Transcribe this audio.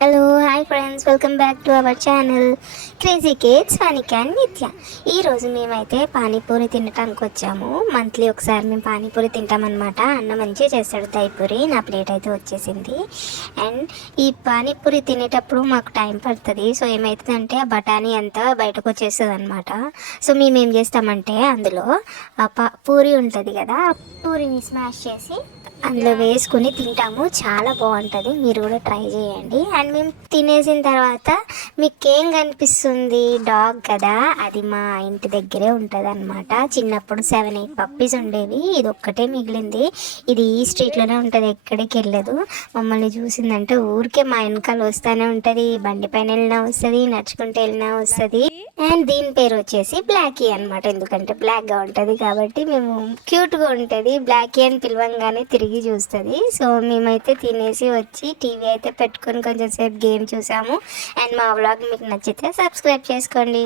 Hello hi friends, welcome back to our channel crazy kids Phanik and Nitya. ఈరోజు మేమైతే పానీపూరి తినటానికి వచ్చాము. మంత్లీ ఒకసారి మేము పానీపూరి తింటామన్నమాట. అన్న మంచిగా చేస్తాడు దైపూరి. నా ప్లేట్ అయితే వచ్చేసింది. అండ్ ఈ పానీపూరి తినేటప్పుడు మాకు టైం పడుతుంది. సో ఏమవుతుందంటే ఆ బఠానీ అంతా బయటకు వచ్చేస్తుంది అనమాట. సో మేము ఏం చేస్తామంటే అందులో పూరి ఉంటుంది కదా, ఆ పూరిని స్మాష్ చేసి అందులో వేసుకుని తింటాము. చాలా బాగుంటుంది, మీరు కూడా ట్రై చేయండి. అండ్ మేము తినేసిన తర్వాత మీకు ఏం కనిపిస్తుంది? డాగ్ కదా, అది మా ఇంటి దగ్గరే ఉంటుంది అనమాట. చిన్నప్పుడు 7-8 పప్పీస్ ఉండేవి, ఇది ఒక్కటే మిగిలింది. ఇది ఈ స్ట్రీట్లోనే ఉంటుంది, ఎక్కడికి వెళ్ళదు. మమ్మల్ని చూసిందంటే ఊరికే మా వెనకాల వస్తూనే ఉంటుంది. బండి పైన వెళ్ళినా వస్తుంది, నడుచుకుంటూ వెళ్ళినా వస్తుంది. అండ్ దీని పేరు వచ్చేసి బ్లాకీ అనమాట. ఎందుకంటే బ్లాక్గా ఉంటుంది కాబట్టి మేము క్యూట్గా ఉంటుంది. బ్లాకీ అని పిలవంగానే తిరిగి చూస్తుంది. సో మేమైతే తినేసి వచ్చి టీవీ అయితే పెట్టుకొని కొంచెం సేపు గేమ్ చూసాము. అండ్ మా వ్లాగ్ మీకు నచ్చితే సబ్స్క్రైబ్ చేసుకోండి.